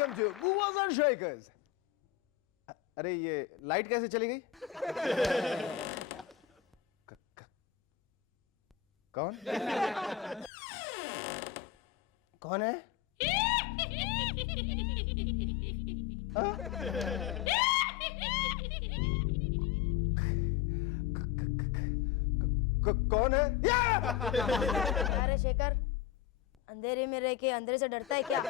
Welcome to movers and shakers. अरे ये light कैसे चली गई? कौन कौन है? कौन है? अरे शेखर, अंधेरे में रह के अंधेरे से डरता है क्या?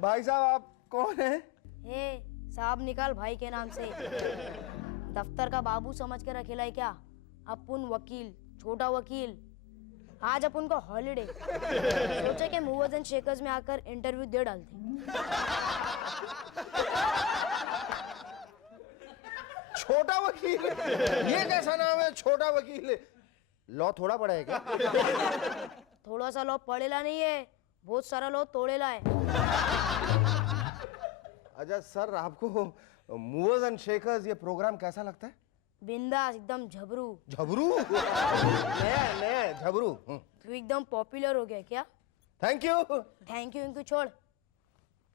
भाई साहब आप कौन हैं? हे साहब निकाल भाई के नाम से। दफ्तर का बाबू समझ के रखेला है क्या? अपुन वकील, छोटा वकील। आज अपन को हॉलीडे, सोचे कि मूवर्स एंड शेकर्स में आकर इंटरव्यू दे डालते। छोटा वकील? ये कैसा नाम है छोटा वकील? लॉ थोड़ा पढ़ा है क्या? थोड़ा सा लॉ पढ़ेला नहीं है, बहुत सारा लॉ तोड़ेला है। अच्छा सर, आपको मूवर्स एंड शेकर्स ये प्रोग्राम कैसा लगता है? बिंदास, एकदम झबरू। झबरू? नया झबरू। तू एकदम पॉपुलर हो गया क्या? Thank you. थैंक यू इनको छोड़,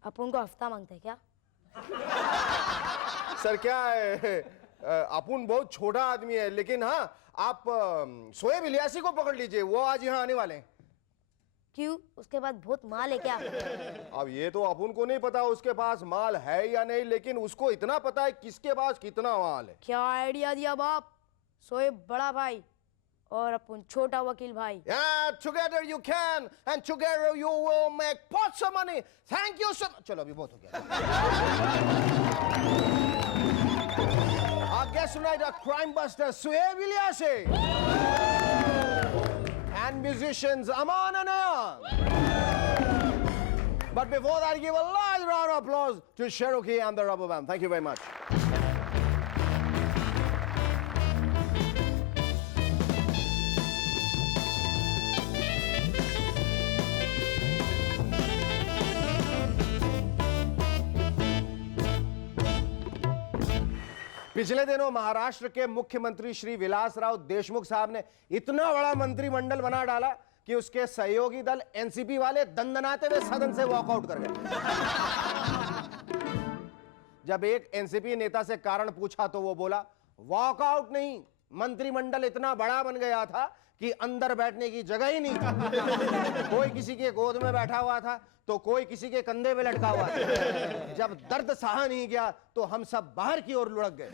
अपन को हफ्ता मांगते क्या? सर क्या है, अपुन बहुत छोटा आदमी है, लेकिन हाँ आप शोएब इलियासी को पकड़ लीजिए, वो आज यहाँ आने वाले हैं। क्यों, उसके बाद बहुत माल है क्या? अब ये तो अपुन को नहीं पता उसके पास माल है या नहीं, लेकिन उसको इतना पता है किसके पास कितना माल है। क्या आइडिया दिया बाप। शोएब बड़ा भाई और अपन छोटा वकील भाई। Together you can and together you will make lots of money. Thank you so much. चलो अभी बहुत हो गया। Our guest tonight are crime buster Shouaib Ilyasi and musicians Aman and Ayan. But before that, give a large round of applause to Cherokee and the Rubber Band. Thank you very much. पिछले दिनों महाराष्ट्र के मुख्यमंत्री श्री विलासराव देशमुख साहब ने इतना बड़ा मंत्रिमंडल बना डाला कि उसके सहयोगी दल एनसीपी वाले दंदनाते हुए सदन से वॉकआउट कर गए। जब एक एनसीपी नेता से कारण पूछा तो वो बोला, वॉकआउट नहीं, मंत्रिमंडल इतना बड़ा बन गया था कि अंदर बैठने की जगह ही नहीं थी। कोई किसी के गोद में बैठा हुआ था तो कोई किसी के कंधे पे लटका हुआ था। जब दर्द सहा नहीं गया तो हम सब बाहर की ओर लुढ़क गए।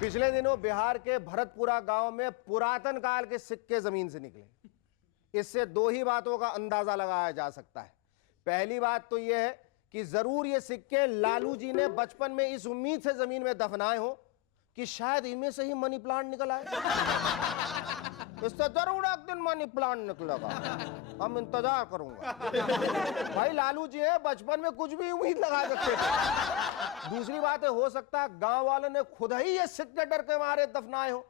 पिछले दिनों बिहार के भरतपुरा गांव में पुरातन काल के सिक्के जमीन से निकले। इससे दो ही बातों का अंदाजा लगाया जा सकता है। पहली बात तो यह है कि जरूर ये सिक्के लालू जी ने बचपन में इस उम्मीद से जमीन में दफनाए हो कि शायद इनमें से ही मनी प्लांट निकल आए। इससे जरूर एक दिन मनी प्लांट निकलेगा, हम इंतजार करूंगा। भाई लालू जी है, बचपन में कुछ भी उम्मीद लगा सकते थे। दूसरी बात है, हो सकता है गांव वालों ने खुद ही ये सिक्के डर के मारे दफनाए हो,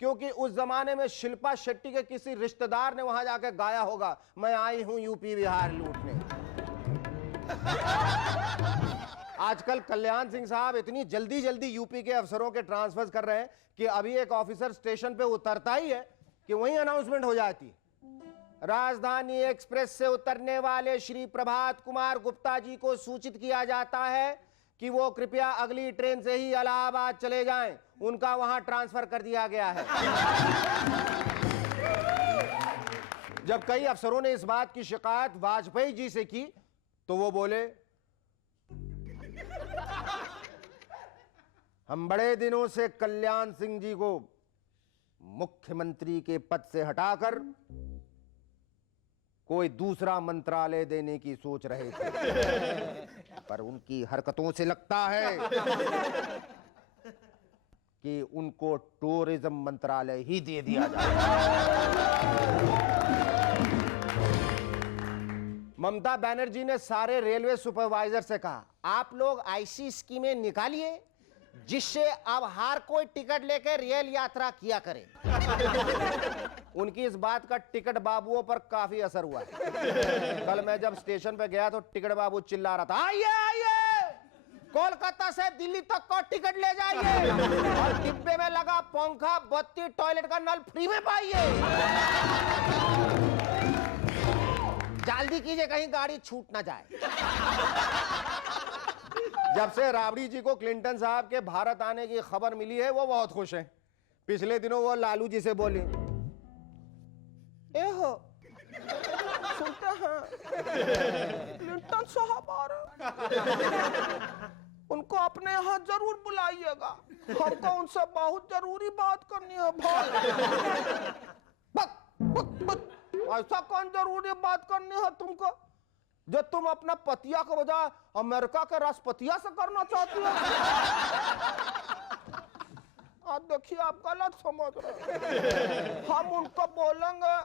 क्योंकि उस जमाने में शिल्पा शेट्टी के किसी रिश्तेदार ने वहां जाके गाया होगा, मैं आई हूं यूपी बिहार लूटने। आजकल कल्याण सिंह साहब इतनी जल्दी जल्दी यूपी के अफसरों के ट्रांसफर कर रहे हैं कि अभी एक ऑफिसर स्टेशन पे उतरता ही है कि वहीं अनाउंसमेंट हो जाती है, राजधानी एक्सप्रेस से उतरने वाले श्री प्रभात कुमार गुप्ता जी को सूचित किया जाता है कि वो कृपया अगली ट्रेन से ही इलाहाबाद चले जाएं, उनका वहां ट्रांसफर कर दिया गया है। जब कई अफसरों ने इस बात की शिकायत वाजपेयी जी से की तो वो बोले, हम बड़े दिनों से कल्याण सिंह जी को मुख्यमंत्री के पद से हटाकर कोई दूसरा मंत्रालय देने की सोच रहे थे, पर उनकी हरकतों से लगता है कि उनको टूरिज्म मंत्रालय ही दे दिया जाए। ममता बनर्जी ने सारे रेलवे सुपरवाइजर से कहा, आप लोग ऐसी स्कीमें निकालिए जिससे अब हर कोई टिकट लेकर रेल यात्रा किया करे। उनकी इस बात का टिकट बाबुओं पर काफी असर हुआ है। कल मैं जब स्टेशन पे गया तो टिकट बाबू चिल्ला रहा था, आइए आइए कोलकाता से दिल्ली तक का टिकट ले जाइए और डिब्बे में लगा पंखा, बत्ती, टॉयलेट का नल फ्री में पाइए। जल्दी कीजिए कहीं गाड़ी छूट ना जाए। जब से राबड़ी जी को क्लिंटन साहब के भारत आने की खबर मिली है वो बहुत खुश हैं। पिछले दिनों वो लालू जी से बोली, ए हो सुनते हैं क्लिंटन साहब आ रहे, उनको अपने यहाँ जरूर बुलाइएगा, हमको उनसे बहुत जरूरी बात करनी है भाई। ऐसा कौन जरूरी बात करनी है तुमको जो तुम अपना पतिया को बजाय अमेरिका के राष्ट्रपतिया से करना चाहती हो? आज देखिए आप गलत समझ रहे। हम उनको बोलेंगे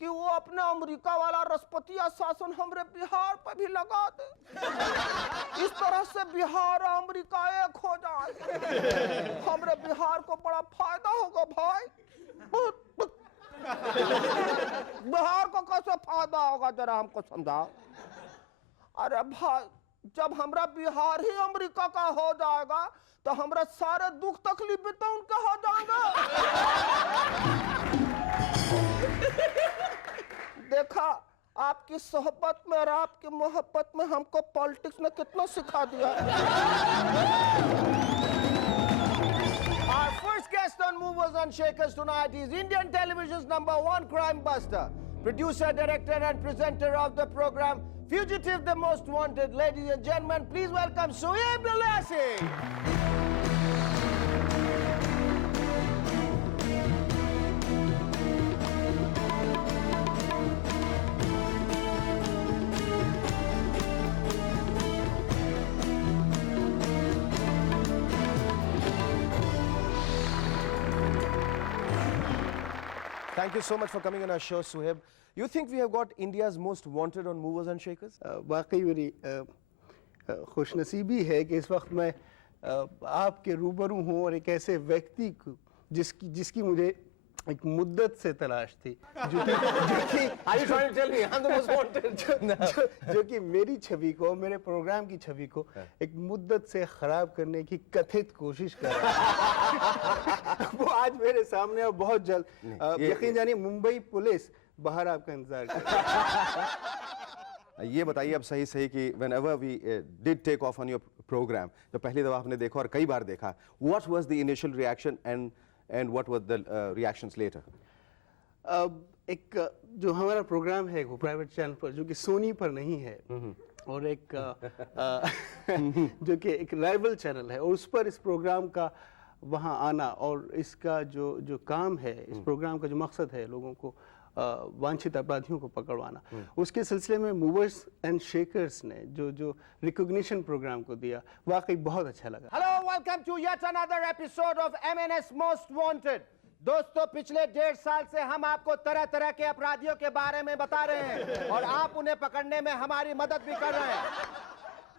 कि वो अपने अमेरिका वाला राष्ट्रपतिया शासन हमरे बिहार पर भी लगा दे, इस तरह से बिहार और अमेरिका एक हो जाए। हमरे बिहार को बड़ा फायदा होगा भाई। बिहार को कैसे फायदा होगा जरा हमको समझाओ। अरे भाई जब हमरा बिहार ही अमेरिका का हो जाएगा तो हमरा सारे दुख तकलीफ भी तो उनके हो जाएंगे। देखा आपकी सोहबत में और आपकी मोहब्बत में हमको पॉलिटिक्स ने कितना सिखा दिया। Our first guest on Movers and Shakers tonight is Indian television's #1 crime buster, producer, director and presenter of the program Fugitive the Most Wanted. Ladies and gentlemen, please welcome Sohaib Ilyasi. Thank you so much for coming on our show, Sohaib. You think we have got India's most wanted on Movers and Shakers? वाकई मेरी खुशनसीबी है कि इस वक्त मैं आपके रूबरू हूँ और एक ऐसे व्यक्ति को जिसकी मुझे एक मुद्दत से तलाश थी, जो कि मेरी छवि को, मेरे प्रोग्राम की छवि को एक मुद्दत से खराब करने की कथित कोशिश कर रहा है। वो आज मेरे सामने और बहुत जल्द, यकीन जानिए मुंबई पुलिस बाहर आपका इंतजार कर रही है। ये बताइए अब सही सही कि whenever we did take off on your program, जो पहली दफा आपने देखा और कई बार देखा, what was the initial reaction and what were the reactions later? एक जो हमारा प्रोग्राम है वो प्राइवेट चैनल पर, जो कि सोनी पर नहीं है, और एक जो कि एक राइवल चैनल है, और उस पर इस प्रोग्राम का वहाँ आना और इसका जो काम है, इस प्रोग्राम का जो मकसद है लोगों को वांछित अपराधियों को पकड़वाना, उसके सिलसिले में मूवर्स एंड शेकर्स ने जो रिकॉग्निशन प्रोग्राम को दिया, वाकई बहुत अच्छा लगा। Hello, welcome to yet another episode of MNS Most Wanted. दोस्तों, पिछले 1.5 साल से हम आपको तरह तरह के अपराधियों के बारे में बता रहे हैं और आप उन्हें पकड़ने में हमारी मदद भी कर रहे हैं।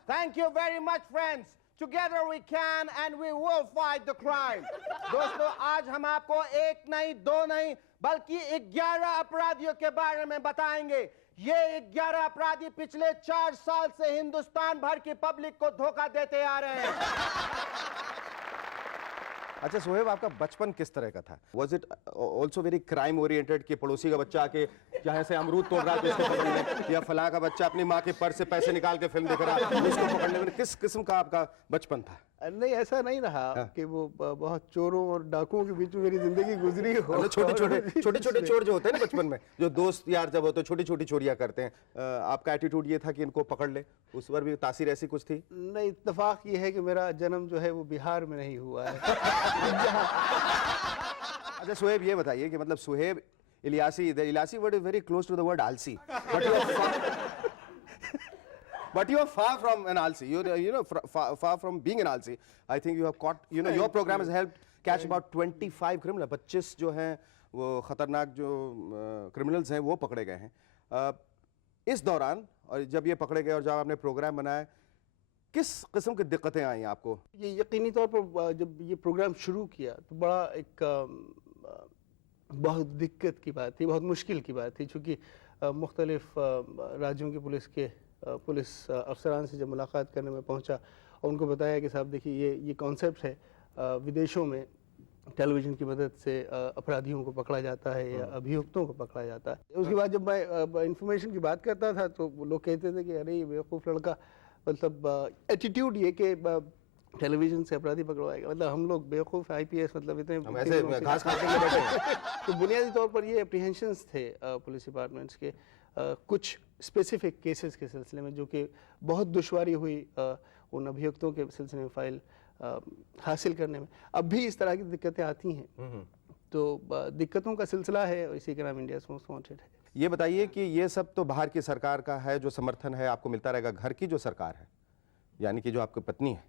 Thank you very much, friends. Together we can and we will fight the crime. दोस्तों, आज हम आपको एक नहीं, दो नहीं, बल्कि 11 अपराधियों के बारे में बताएंगे। ये 11 अपराधी पिछले 4 साल से हिंदुस्तान भर की पब्लिक को धोखा देते आ रहे हैं। अच्छा सोहेब, आपका बचपन किस तरह का था? Was it also very crime oriented कि पड़ोसी का बच्चा आके जहाँ से अमरूद तोड़ रहा है तो उसको पकड़ने, या फलां का बच्चा अपनी माँ के पर्स से पैसे निकाल के फिल्म देख रहा है उसको पकड़ने में? किस किस्म का आपका बचपन था? नहीं, ऐसा नहीं रहा कि वो बहुत चोरों और डाकुओं के बीच में मेरी जिंदगी गुजरी हो। छोटे चोर जो होते हैं ना बचपन में, जो दोस्त यार जब होते हैं छोटी छोटी चोरियां करते हैं, आपका एटीट्यूड ये था कि इनको पकड़ ले? उस पर भी तासीर ऐसी कुछ थी? नहीं, इत्तेफाक ये है कि मेरा जन्म जो है वो बिहार में नहीं हुआ है। अच्छा सोहेब, ये बताइए कि मतलब Sohaib Ilyasi, the Ilyasi word is very close to the word आलसी, but you are far from an आलसी. You know, far from being an आलसी. I think you have caught, you know, your program has helped catch about 25 criminals. 25 जो हैं वो खतरनाक जो criminals हैं वो पकड़े गए हैं इस दौरान। और जब ये पकड़े गए और जब आपने प्रोग्राम बनाया, किस किस्म की दिक्कतें आई आपको? ये यकीनी तौर पर जब ये प्रोग्राम शुरू किया तो बड़ा एक बहुत दिक्कत की बात थी, बहुत मुश्किल की बात थी, चूँकि मुख्तलिफ राज्यों की पुलिस अफसरान से जब मुलाकात करने में पहुंचा और उनको बताया कि साहब देखिए ये कॉन्सेप्ट है, विदेशों में टेलीविज़न की मदद से अपराधियों को पकड़ा जाता है या अभियुक्तों को पकड़ा जाता है। उसके बाद जब मैं इन्फॉर्मेशन की बात करता था तो वो लोग कहते थे कि अरे ये बेवकूफ़ लड़का, मतलब एटीट्यूड ये कि टेलीविज़न से अपराधी पकड़वाएगा, मतलब हम लोग बेवकूफ़ IPS, मतलब इतने हम ऐसे घास खाते हुए बैठे हैं। तो बुनियादी तौर पर ये अप्रीहेंशंस थे पुलिस डिपार्टमेंट्स के कुछ स्पेसिफिक केसेस के सिलसिले में, जो कि बहुत दुश्वारी हुई उन अभियुक्तों के सिलसिले में फाइल हासिल करने में। अब भी इस तरह की दिक्कतें आती हैं, तो दिक्कतों का सिलसिला है, और इसी का नाम इंडिया मोस्ट वांटेड है। ये बताइए कि ये सब तो बाहर की सरकार का है, जो समर्थन है आपको मिलता रहेगा। घर की जो सरकार है, यानी कि जो आपकी पत्नी है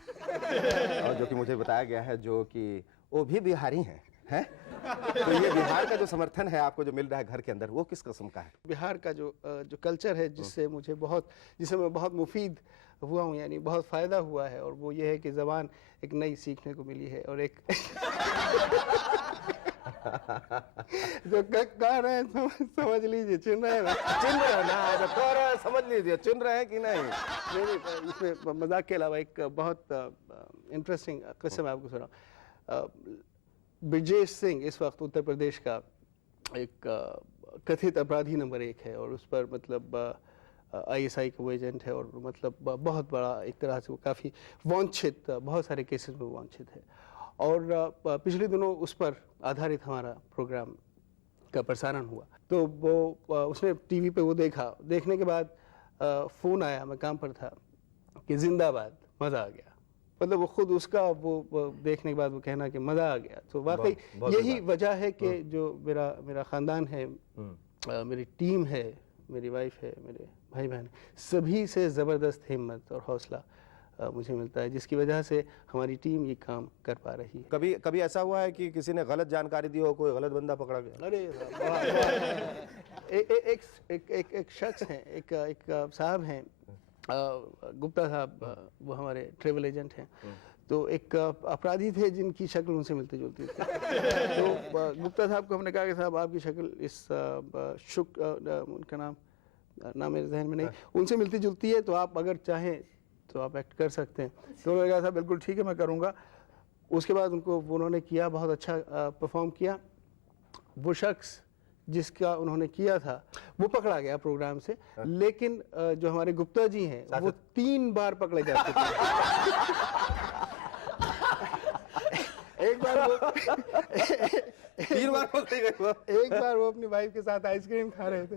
और जो कि मुझे बताया गया है जो कि वो भी बिहारी हैं, तो ये बिहार का जो समर्थन है आपको जो मिल रहा है घर के अंदर, वो किस किस्म का है? बिहार का जो कल्चर है जिससे मैं बहुत मुफीद हुआ हूँ, यानी बहुत फ़ायदा हुआ है, और वो ये है कि ज़बान एक नई सीखने को मिली है, और एक जो कह रहे हैं समझ लीजिए, चिन रहे हैं ना, चिन रहे हैं ना, तो कह रहे हैं, समझ लीजिए चिन रहे हैं कि नहीं। नहीं, इसमें मजाक के अलावा एक बहुत इंटरेस्टिंग किस्सा मैं आपको सुनाऊं। ब्रिजेश सिंह इस वक्त उत्तर प्रदेश का एक कथित अपराधी नंबर 1 है, और उस पर मतलब ISI का वो एजेंट है, और मतलब बहुत बड़ा एक तरह से वो काफ़ी वांछित, बहुत सारे केसेस में वांछित है। और पिछले दिनों उस पर आधारित हमारा प्रोग्राम का प्रसारण हुआ, तो वो उसने टीवी पे वो देखने के बाद फ़ोन आया, मैं काम पर था, कि जिंदाबाद, मज़ा आ गया। मतलब वो खुद उसका वो देखने के बाद वो कहना कि मज़ा आ गया। तो वाकई यही वजह है कि जो मेरा ख़ानदान है, मेरी टीम है, मेरी वाइफ है, मेरे भाई बहन, सभी से ज़बरदस्त हिम्मत और हौसला मुझे मिलता है, जिसकी वजह से हमारी टीम ये काम कर पा रही है। कभी ऐसा हुआ है कि किसी ने गलत जानकारी दी हो, कोई गलत बंदा पकड़ा गया? अरे एक शख्स हैं, एक साहब हैं, गुप्ता साहब, वो हमारे ट्रेवल एजेंट हैं। तो एक अपराधी थे जिनकी शक्ल उनसे मिलती जुलती थी। तो गुप्ता साहब को हमने कहा कि साहब आपकी शक्ल इस उनका नाम मेरे जहन में नहीं, उनसे मिलती जुलती है, तो आप अगर चाहें तो आप एक्ट कर सकते हैं। तो उन्होंने कहा साहब बिल्कुल ठीक है, मैं करूँगा। उसके बाद उन्होंने किया, बहुत अच्छा परफॉर्म किया। वो शख्स जिसका उन्होंने किया था वो पकड़ा गया प्रोग्राम से, लेकिन जो हमारे गुप्ता जी हैं वो 3 बार पकड़े जा चुके हैं। एक बार वो 3 बार पकड़े गए वो। एक बार वो अपनी वाइफ के साथ आइसक्रीम खा रहे थे,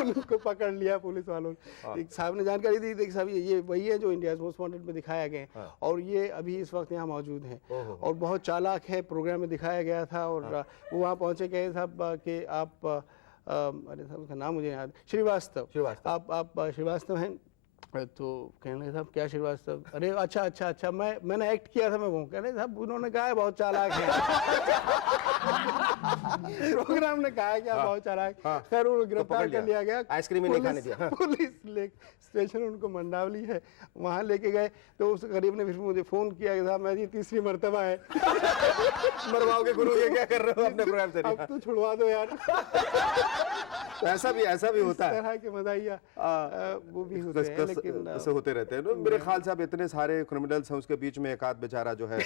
उनको पकड़ लिया पुलिस वालों ने। एक साहब ने जानकारी दी थी कि साहब ये वही है जो इंडिया मोस्ट वांटेड में दिखाया गए हैं, और ये अभी इस वक्त यहाँ मौजूद हैं, और बहुत चालाक है, प्रोग्राम में दिखाया गया था। और वो वहाँ पहुँचे, कहे साहब कि आप अरे साहब उसका नाम मुझे याद, श्रीवास्तव, आप श्रीवास्तव हैं? तो कहने लगे साहब क्या श्रीवास्तव? अरे अच्छा मैंने एक्ट किया था, मैं वो कह रहे साहब उन्होंने कहा है बहुत चालाक है। प्रोग्राम ने कहा है कि आप बहुत चालाक। खैर वो गिरफ्तार कर लिया गया, आइसक्रीम ही नहीं खाने दिया। पुलिस स्टेशन उनको मंडावली है वहाँ लेके गए, तो उस गरीब ने फिर मुझे फोन किया कि साहब मैं ये 3री मर्तबा है। मरवाओगे गुरु, ये क्या कर रहे हो अपने प्रोग्राम से? अब तो छुड़वा दो यार। तो ऐसा भी होता है, इस तरह के मज़ाहिया वो भी होते हैं, लेकिन ऐसे होते रहते हैं। मेरे ख्याल से अब इतने सारे क्रिमिनल्स हैं, उसके बीच में एक आध बेचारा जो है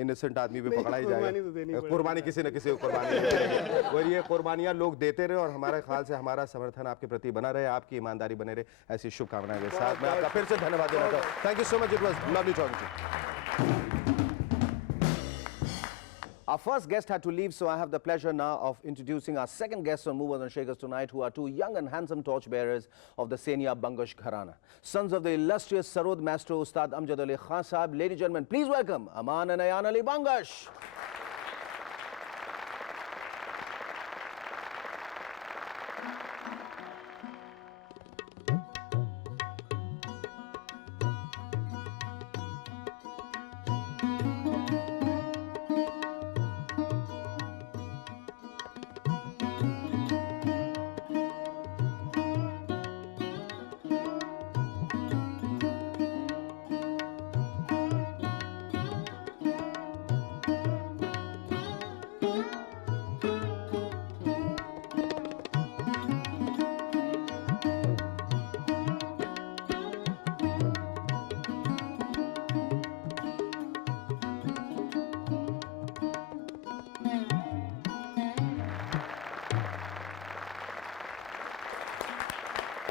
इनोसेंट आदमी भी पकड़ा ही जाएगा। कुर्बानी किसी न किसी को कुर्बानी देनी, और ये कुर्बानियां लोग देते रहे, और हमारे ख्याल से हमारा समर्थन आपके प्रति बना रहे, आपकी ईमानदारी बने रहे, ऐसी शुभकामनाएं के साथ मैं आपका फिर से धन्यवाद देना चाहता हूँ। Thank you so much, it was lovely talking to you. Our first guest had to leave, so I have the pleasure now of introducing our second guests on Movers and Shakers tonight, who are 2 young and handsome torchbearers of the Senia Bangash Gharana, sons of the illustrious Sarod Maestro Ustad Amjad Ali Khan Sahab. Ladies and gentlemen, please welcome Aman and Ayan Ali Bangash.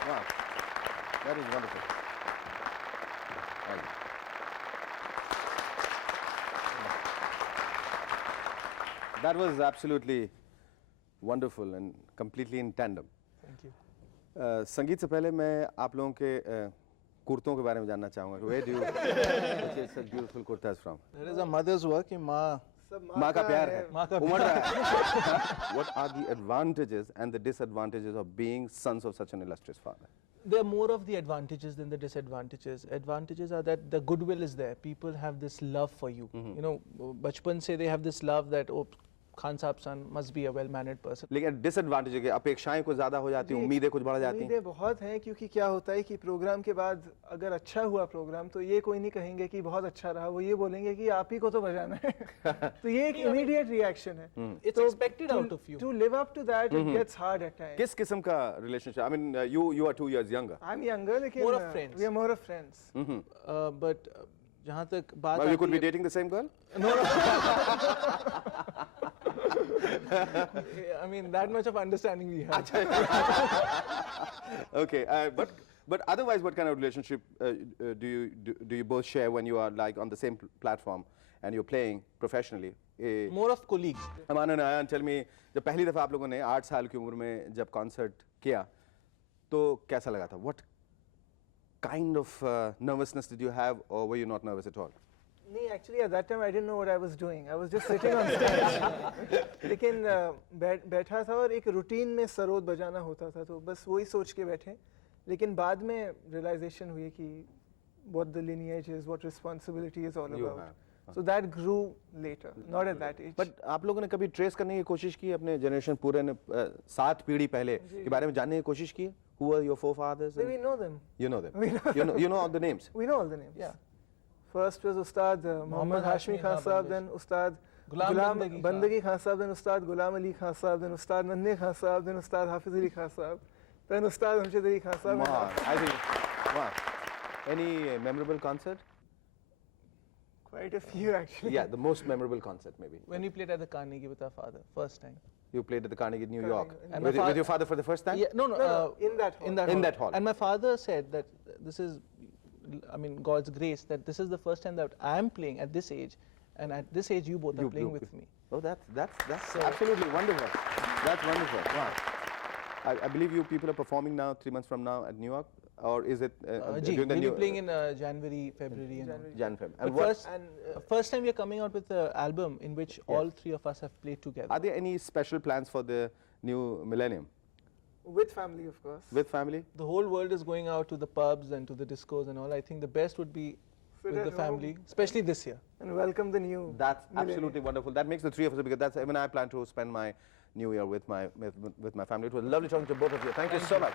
Wow. That is wonderful. Thank you. That was absolutely wonderful and completely in tandem. Thank you. संगीत से पहले मैं आप लोगों के कुर्तों के बारे में जानना चाहूँगा. Where do you purchase such beautiful kurtas from? That is a mother's work. कि माँ माँ का प्यार है. माँ का उमड़ रहा है. What are the advantages and the disadvantages of being sons of such an illustrious father? There are more of the advantages than the disadvantages. Advantages are that the goodwill is there. People have this love for you. You know, बचपन से they have this love that oh, Khan Saab son must be a well-mannered person. लेकिन disadvantage है कि अपेक्षाएं कुछ ज्यादा हो जाती हैं, उम्मीदें कुछ बढ़ जाती हैं. उम्मीदें बहुत हैं क्योंकि क्या होता है कि प्रोग्राम के बाद अगर अच्छा हुआ प्रोग्राम तो ये कोई नहीं कहेंगे कि बहुत अच्छा रहा, वो ये बोलेंगे कि आप ही को तो बजाना है. तो ये एक इमीडिएट रिएक्शन है. It's expected out of you. To live up to that it gets hard at times. किस किस्म का relationship? I mean, you are 2 years younger. I'm younger लेकिन More of friends. we are more of friends. But जहाँ तक बात Well, you could आती be dating the same girl? है, I mean that much of understanding we have. Okay, but otherwise, what kind of relationship do you both share when you are like on the same platform and you're playing professionally? More of colleagues. Aman and Ayan, tell me, जब पहली दफा आप लोगों ने 8 साल की उम्र में जब कॉन्सर्ट किया, तो कैसा लगा था? What kind of nervousness did you have, or were you not nervous at all? नहीं, actually at that time I didn't know what I was doing. I was just sitting on stage. लेकिन बैठा था और एक routine में सरोद बजाना होता था, तो बस वही सोच के बैठे. लेकिन बाद में realization हुई कि what the lineage is, what responsibility is all You about. have. So that grew later, not at that age. But आप लोगों ने कभी ट्रेस करने की कोशिश की अपने जनरेशन पूरे ने 7 पीढ़ी पहले के बारे में जानने की कोशिश की? Who were your forefathers? So we know them. You know them. We know You know all the names. We know all the names. Yeah. First was Ustad Muhammad Hashmi Khan Sahab, then Ustad Ghulam Bandagi Khan Sahab, then Ustad Ghulam Ali Khan Sahab, then Ustad Nanne Khan Sahab, then Ustad Hafiz Ali Khan Sahab, then Ustad Amjad Ali Khan Sahab. Wow, I think, wow. Any memorable concert? Quite a few actually. Yeah, the most memorable concert maybe. When we played at the Carnegie with our father, first time. You played at the Carnegie in New York. And With, my with your father for the first time? Yeah, no, in that hall. In that hall. And my father said that this is, I mean, God's grace, that this is the first time that I am playing at this age, and at this age you both are playing with me. Oh, that's absolutely wonderful. That's wonderful. Wow. I believe you people are performing now 3 months from now at New York, or is it during the we'll be new playing in January, February, and all. Jan-Feb? But And what, first, first time we are coming out with an album in which all three of us have played together. are there any special plans for the new millennium? With family, of course. With family? The whole world is going out to the pubs and to the discos and all. I think the best would be Sit with at the home family, especially this year. and welcome the new. That's millennium. absolutely wonderful. That makes the three of us, because that's even I plan to spend my New Year with my family. It was lovely talking to both of you. Thank you so much.